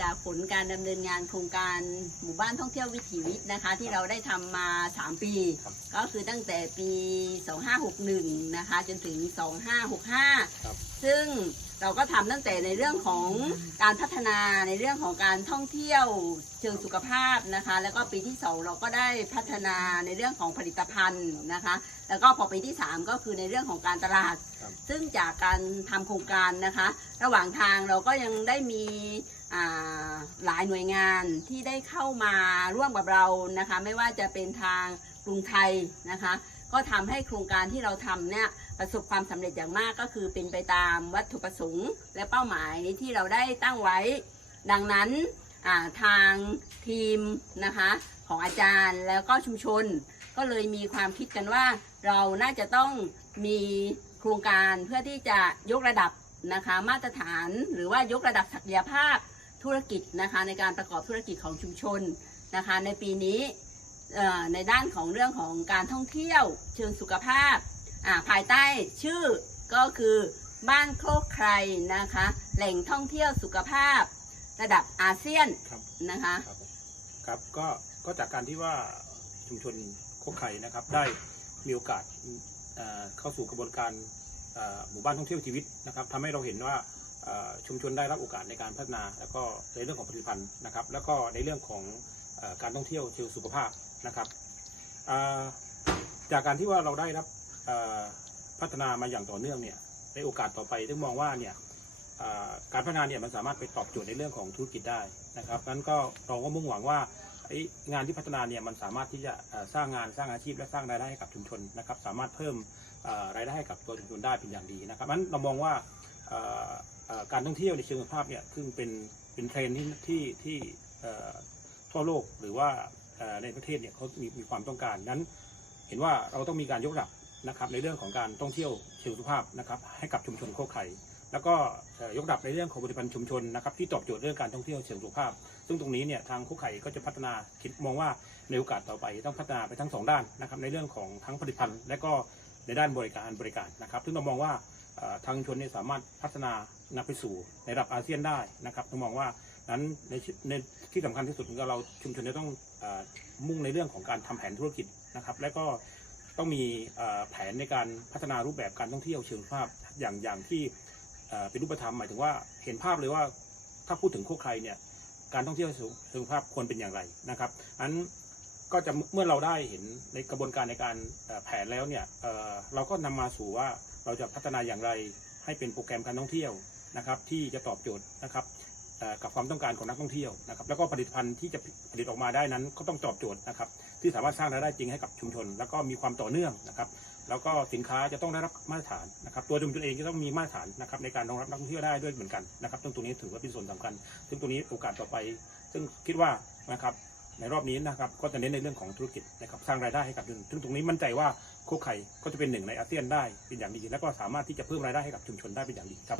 จากผลการดำเนินงานโครงการหมู่บ้านท่องเที่ยววิถีวิทย์นะคะ ที่เราได้ทำมา 3 ปี ก็คือตั้งแต่ปี 2561 นะคะ จนถึง 2565 ซึ่ง เราก็ทำตั้งแต่ในเรื่องของการพัฒนาในเรื่องของการท่องเที่ยวเชิงสุขภาพนะคะ แล้วก็ปีที่ 2 เราก็ได้พัฒนาในเรื่องของผลิตภัณฑ์นะคะ แล้วก็พอปีที่ 3 ก็คือในเรื่องของการตลาดครับซึ่งจากการทำโครงการนะคะ ระหว่างทางเราก็ยังได้มีอ่าหลายหน่วยงานที่ได้เข้ามาร่วมกับเรานะคะ ไม่ว่าจะเป็นทางกรุงไทยนะคะ ก็ทำให้โครงการที่เราทำเนี่ยประสบความสำเร็จอย่างมากก็คือเป็นไปตามวัตถุประสงค์และเป้าหมายที่เราได้ตั้งไว้ ดังนั้นาทางทีมนะคะของอาจารย์แล้วก็ชุมชน ก็เลยมีความคิดกันว่า เราน่าจะต้องมีโครงการเพื่อที่จะยกระดับนะคะมาตรฐานหรือว่ายกระดับศักยภาพธุรกิจนะคะในการประกอบธุรกิจของชุมชนนะคะในปีนี้ ในด้านของเรื่องของการท่องเที่ยวเชิงสุขภาพอ่าภายใต้ชื่อก็คือบ้านโคกใครนะคะ แหล่งท่องเที่ยวสุขภาพ ระดับอาเซียนครับนะคะครับผมครับก็ก็จากการที่ว่าชุมชนโคกไข่นะครับ ได้มีโอกาสเอ่อเข้าสู่กระบวนการเอ่อหมู่บ้านท่องเที่ยวชีวิตนะครับทำให้เราเห็นว่าเอ่อชุมชนได้รับโอกาสในการพัฒนา แล้วก็ในเรื่องของผลิตภัณฑ์นะครับ แล้วก็ในเรื่องของเอ่อการท่องเที่ยวเชิงสุขภาพ นะครับจากการที่ว่าเราได้รับพัฒนามาอย่างต่อเนื่องเนี่ยในโอกาสต่อไปต้องมองว่าเนี่ยการพัฒนาเนี่ยมันสามารถไปตอบโจทย์ในเรื่องของธุรกิจได้นะครับนั้นก็เราก็มุ่งหวังว่างานที่พัฒนาเนี่ยมันสามารถที่จะสร้างงานสร้างอาชีพและสร้างรายได้ให้กับชุมชนนะครับ สามารถเพิ่มรายได้ให้กับตัวชุมชนได้เป็นอย่างดีนะครับนั้นเรามองว่าการท่องเที่ยวในเชิงสุขภาพเนี่ยคือเป็นเป็นเทรนที่ที่ที่ทั่วโลกหรือว่า ในประเทศเนี่ยเขามีมีความต้องการนั้น เห็นว่าเราต้องมีการยกระดับนะครับในเรื่องของการท่องเที่ยวเชิงสุขภาพนะครับให้กับชุมชนโคกไข่แล้วก็ยกระดับในเรื่องของผลิตภัณฑ์ชุมชนนะครับที่ตอบโจทย์เรื่องการท่องเที่ยวเชิงสุขภาพ ซึ่งตรงนี้เนี่ยทางโคกไข่ก็จะพัฒนาคิดมองว่าในโอกาสต่อไปต้องพัฒนาไปทั้งสองด้านนะครับในเรื่องของทั้งผลิตภัณฑ์ และก็ในด้านบริการบริการนะครับซึ่งเรามองว่าทางชุมชนเนี่ยสามารถพัฒนานำไปสู่ในระดับอาเซียนได้นะครับเรามองว่า นั้นในในที่สำคัญที่สุดคือเราชุมชนจะต้องอมุ่งในเรื่องของการทำแผนธุรกิจนะครับ และก็ต้องมีเอ่อแผนในการพัฒนารูปแบบการท่องเที่ยวเชิงภาพอย่างอย่างที่เป็นรูปธรรมหมายถึงว่าเห็นภาพเลยว่าถ้าพูดถึงโคกไครเนี่ยการท่องเที่ยวเชิงภาพควรเป็นอย่างไรนะครับอันก็จะเมื่อเราได้เห็นในกระบวนการในการแผนแล้วเนี่ยเเราก็นำมาสู่ว่าเราจะพัฒนาอย่างไรให้เป็นโปรแกรมการท่องเที่ยวนะครับ ที่จะตอบโจทย์นะครับ กับความต้องการของนักท่องเที่ยวนะครับแล้วก็ผลิตภัณฑ์ที่จะผลิตออกมาได้นั้นก็ต้องตอบโจทย์นะครับที่สามารถสร้างรายได้จริงให้กับชุมชน แล้วก็มีความต่อเนื่องนะครับแล้วก็สินค้าจะต้องได้รับมาตรฐานนะครับตัวชุมชนเองจะต้องมีมาตรฐานนะครับในการรองรับนักท่องเที่ยวได้ด้วยเหมือนกันนะครับซึ่งตรงนี้ถือว่าเป็นส่วนสำคัญ ซึ่งตรงนี้โอกาสต่อไป ซึ่งคิดว่านะครับในรอบนี้นะครับก็จะเน้นในเรื่องของธุรกิจนะครับสร้างรายได้ให้กับชุมชนซึ่งตรงนี้มั่นใจว่าโคกไข่ก็จะเป็นหนึ่งในอาเซียนได้เป็นอย่างดี และก็สามารถที่จะเพิ่มรายได้ให้กับชุมชนได้เป็นอย่างดีครับ